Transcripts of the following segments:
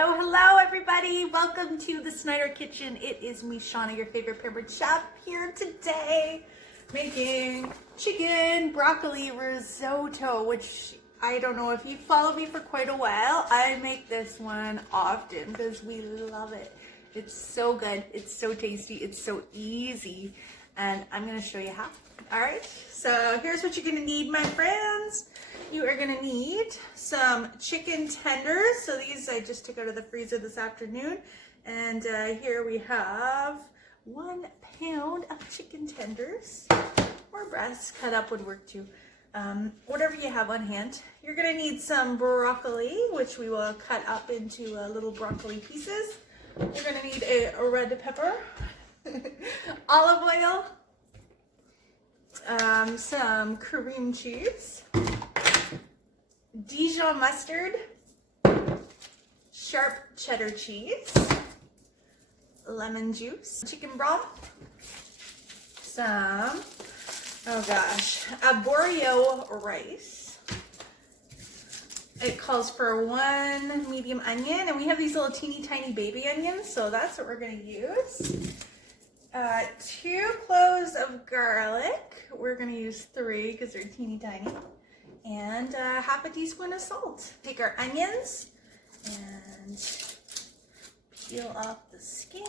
Hello, hello everybody. Welcome to the Snyder Kitchen. It is me, Shauna, your favorite pampered chef, here today making chicken broccoli risotto, which I don't know if you followed me for quite a while. I make this one often because we love it. It's so good. It's so tasty. It's so easy. And I'm going to show you how. All right. So here's what you're going to need, my friends. You are going to need some chicken tenders. So these I just took out of the freezer this afternoon. And here we have 1 pound of chicken tenders. Or breasts, cut up would work too. Whatever you have on hand. You're going to need some broccoli, which we will cut up into little broccoli pieces. You're going to need a red pepper, olive oil, some cream cheese, Dijon mustard, sharp cheddar cheese, lemon juice, chicken broth, some, oh gosh, arborio rice. It calls for 1 medium onion, and we have these little teeny tiny baby onions, so that's what we're going to use. 2 cloves of garlic. We're going to use 3 because they're teeny tiny. And half a teaspoon of salt. Take our onions and peel off the skin.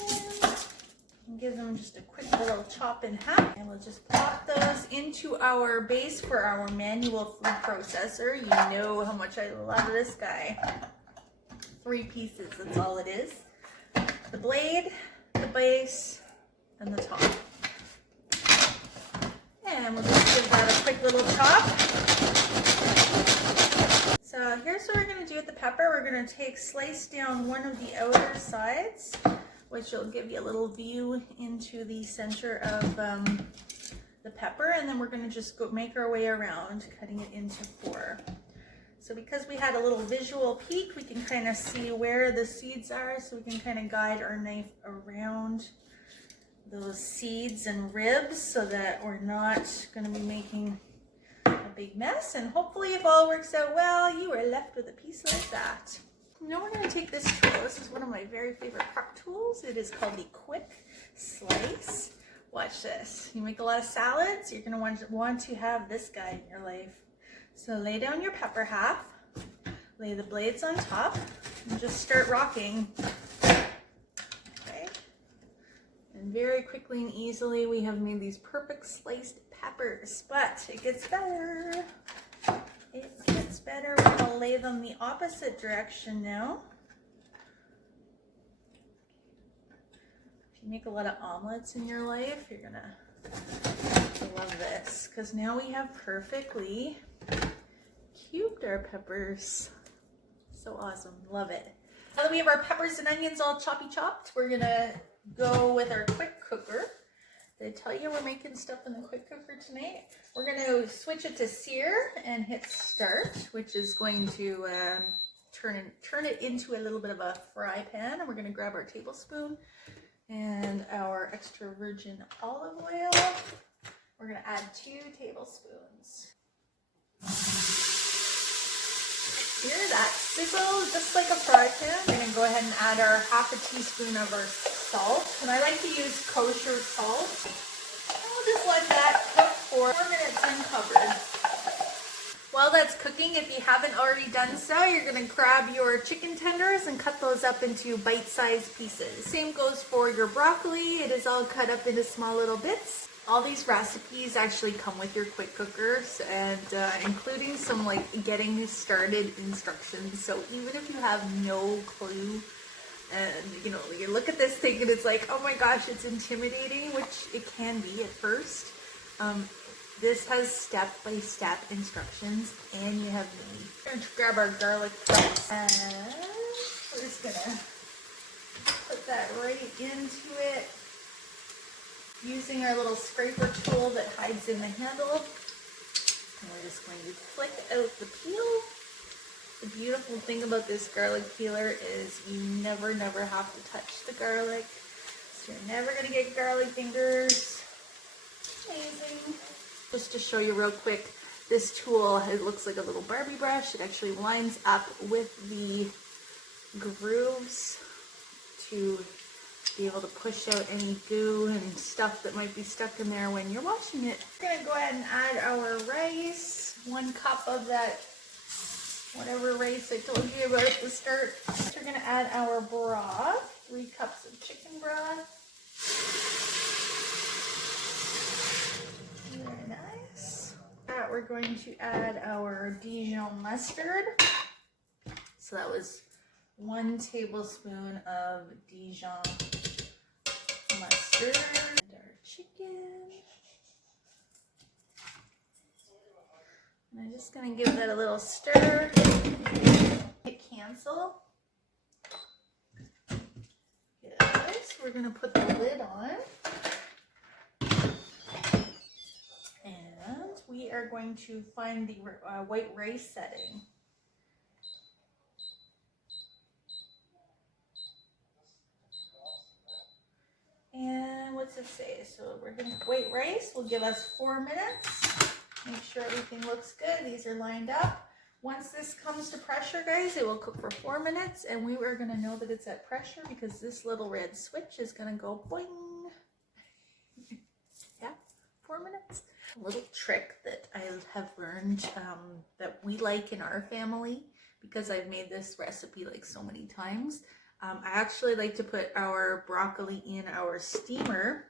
And give them just a quick little chop in half. And we'll just plop those into our base for our manual food processor. You know how much I love this guy. 3 pieces, that's all it is. The blade, the base, and the top. And we'll just give that a quick little chop. So here's what we're going to do with the pepper. We're going to slice down one of the outer sides, which will give you a little view into the center of the pepper, and then we're going to just make our way around, cutting it into 4. So because we had a little visual peek, we can kind of see where the seeds are, so we can kind of guide our knife around those seeds and ribs so that we're not going to be making a big mess. And hopefully, if all works out well, you are left with a piece like that. Now we're going to take this tool. This is one of my very favorite prep tools. It is called the Quick Slice. Watch this. You make a lot of salads, you're going to want to have this guy in your life. So lay down your pepper half, lay the blades on top, and just start rocking. Okay. And very quickly and easily we have made these perfect sliced peppers, but it gets better. It gets better. We're going to lay them the opposite direction now. If you make a lot of omelets in your life, you're going to love this, because now we have perfectly cubed our peppers. So awesome. Love it. Now that we have our peppers and onions all choppy chopped, we're going to go with our quick cooker. Did I tell you we're making stuff in the quick cooker tonight? We're going to switch it to sear and hit start, which is going to turn it into a little bit of a fry pan. And we're going to grab our tablespoon and our extra virgin olive oil. We're going to add 2 tablespoons. Hear that sizzle, just like a fry pan. We're going to go ahead and add our half a teaspoon of our salt. And I like to use kosher salt. And we'll just let that cook for 4 minutes uncovered. While that's cooking, if you haven't already done so, you're going to grab your chicken tenders and cut those up into bite-sized pieces. Same goes for your broccoli. It is all cut up into small little bits. All these recipes actually come with your quick cookers, and including some like getting started instructions. So even if you have no clue, and you know, you look at this thing and it's like, oh my gosh, it's intimidating, which it can be at first. This has step-by-step instructions, and you have me. We're going to grab our garlic press, and we're just gonna put that right into it, using our little scraper tool that hides in the handle. And we're just going to flick out the peel. The beautiful thing about this garlic peeler is you never have to touch the garlic. So you're never going to get garlic fingers. Amazing. Just to show you real quick, this tool, it looks like a little Barbie brush. It actually lines up with the grooves to be able to push out any goo and stuff that might be stuck in there when you're washing it. We're gonna go ahead and add our rice, 1 cup of that whatever rice I told you about at the start. We're gonna add our broth, 3 cups of chicken broth. Very nice. We're going to add our Dijon mustard. So that was 1 tablespoon of Dijon mustard. And our chicken. And I'm just gonna give that a little stir. Hit cancel. Yes, we're gonna put the lid on. And we are going to find the white rice setting. And what's it say? So we're going to white rice will give us 4 minutes. Make sure everything looks good. These are lined up. Once this comes to pressure, guys, it will cook for 4 minutes, and we are going to know that it's at pressure because this little red switch is going to go boing. Yeah, 4 minutes. A little trick that I have learned that we like in our family, because I've made this recipe like so many times. I actually like to put our broccoli in our steamer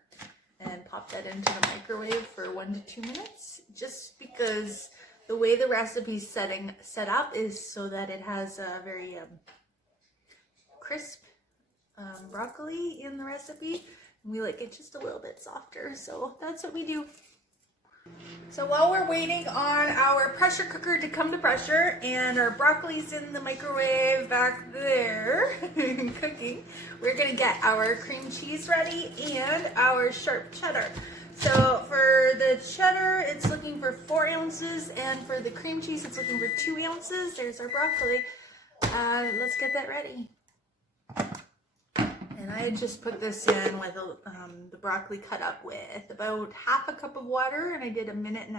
and pop that into the microwave for 1 to 2 minutes, just because the way the recipe's set up is so that it has a very crisp broccoli in the recipe. And we like it just a little bit softer, so that's what we do. So while we're waiting on our pressure cooker to come to pressure and our broccoli's in the microwave back there cooking, we're gonna get our cream cheese ready and our sharp cheddar. So for the cheddar, it's looking for 4 ounces, and for the cream cheese, it's looking for 2 ounces. There's our broccoli. Let's get that ready. And I had just put this in with the broccoli cut up with about half a cup of water, and I did 1.5 minutes,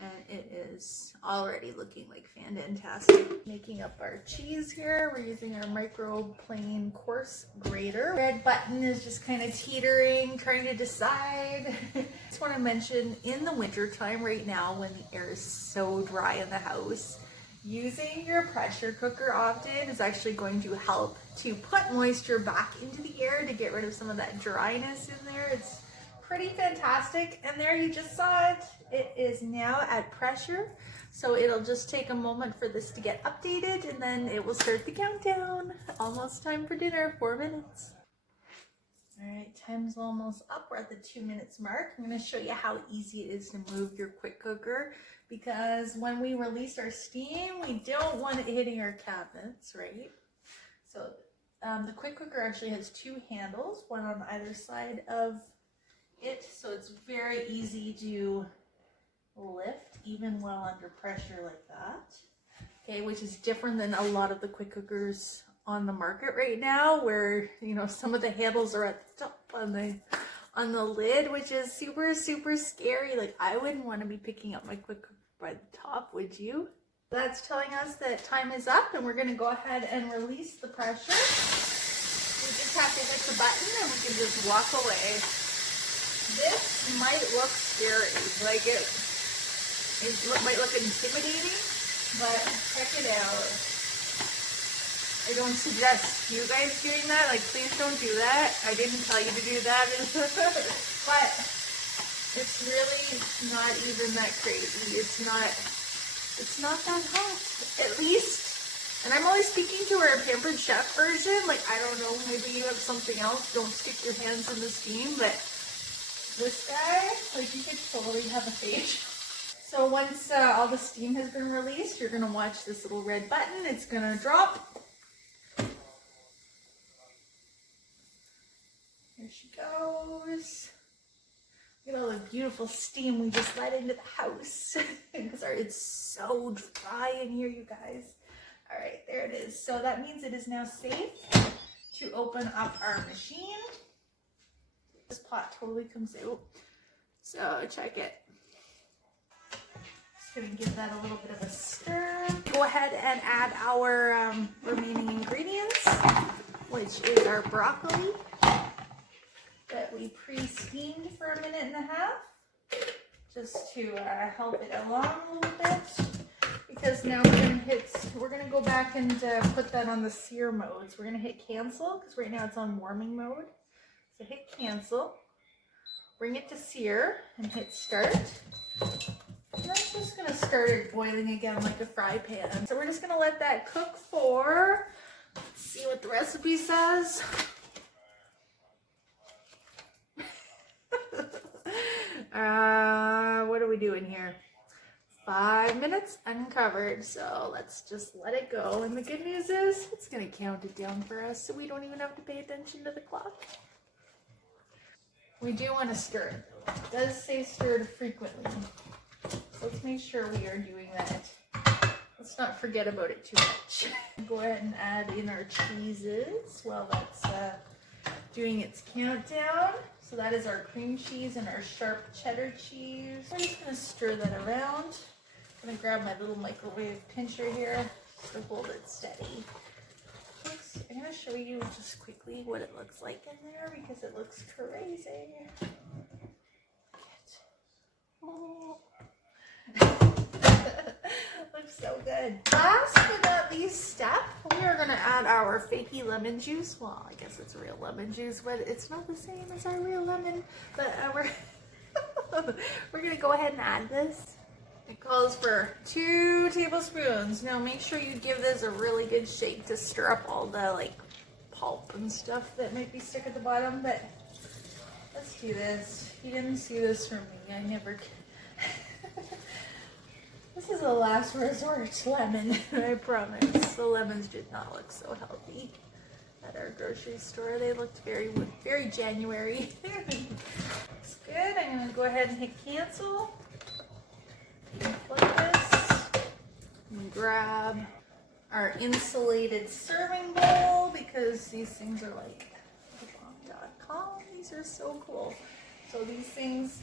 and it is already looking like fantastic. Making up our cheese here. We're using our microplane coarse grater. Red button is just kind of teetering, trying to decide. I just want to mention, in the winter time right now, when the air is so dry in the house, using your pressure cooker often is actually going to help to put moisture back into the air to get rid of some of that dryness in there. It's pretty fantastic. And there, you just saw it. It is now at pressure. So it'll just take a moment for this to get updated, and then it will start the countdown. Almost time for dinner, 4 minutes. All right, time's almost up. We're at the 2 minutes mark. I'm going to show you how easy it is to move your quick cooker, because when we release our steam, we don't want it hitting our cabinets, right? So the quick cooker actually has 2 handles, one on either side of it, so it's very easy to lift even while under pressure like that. Okay, which is different than a lot of the quick cookers on the market right now, where, you know, some of the handles are at the top on the lid, which is super scary. Like, I wouldn't want to be picking up my quick cooker by the top, would you? That's telling us that time is up, and we're going to go ahead and release the pressure. We just have to hit the button and we can just walk away. This might look scary, like it might look intimidating, but check it out. I don't suggest you guys doing that. Like, please don't do that. I didn't tell you to do that. But it's really not even that crazy. It's not that hot, at least. And I'm only speaking to our Pampered Chef version. Like, I don't know, maybe you have something else. Don't stick your hands in the steam, but this guy, like, you could totally have a facial. So once all the steam has been released, you're gonna watch this little red button. It's gonna drop. Here she goes. Look at all the beautiful steam we just let into the house. Because it's so dry in here, you guys. All right, there it is. So that means it is now safe to open up our machine. This pot totally comes out. So check it. Just gonna give that a little bit of a stir. Go ahead and add our remaining ingredients. which is our broccoli that we pre-steamed for 1.5 minutes, just to help it along a little bit. Because now we're gonna go back and put that on the sear mode. So we're gonna hit cancel because right now it's on warming mode. So hit cancel, bring it to sear, and hit start. And that's just gonna start it boiling again like a fry pan. So we're just gonna let that cook for, let's see what the recipe says. What are we doing here? 5 minutes uncovered. So let's just let it go. And the good news is it's gonna count it down for us so we don't even have to pay attention to the clock. We do want to stir it though. It does say stirred frequently. Let's make sure we are doing that. Let's not forget about it too much. Go ahead and add in our cheeses while that's doing its countdown. So that is our cream cheese and our sharp cheddar cheese. We're just going to stir that around. I'm going to grab my little microwave pincher here to hold it steady. I'm going to show you just quickly what it looks like in there because it looks crazy. Oh. Looks so good. Last but not least step, we are going to add our fakey lemon juice. Well, I guess it's real lemon juice, but it's not the same as our real lemon. But we're going to go ahead and add this. It calls for 2 tablespoons. Now make sure you give this a really good shake to stir up all the like pulp and stuff that might be stuck at the bottom. But let's do this. You didn't see this from me. I never. This is a last resort lemon, I promise. The lemons did not look so healthy at our grocery store. They looked very January. Looks good. I'm going to go ahead and hit cancel. Like this. And grab our insulated serving bowl because these things are like bomb.com. These are so cool. So these things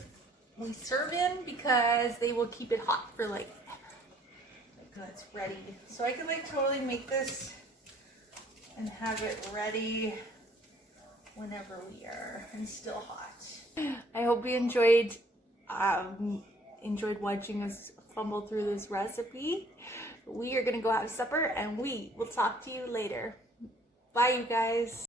we serve in because they will keep it hot for like ever. It's ready. So I could like totally make this and have it ready whenever we are and still hot. I hope you enjoyed watching us fumble through this recipe. We are gonna go have supper and we will talk to you later. Bye you guys.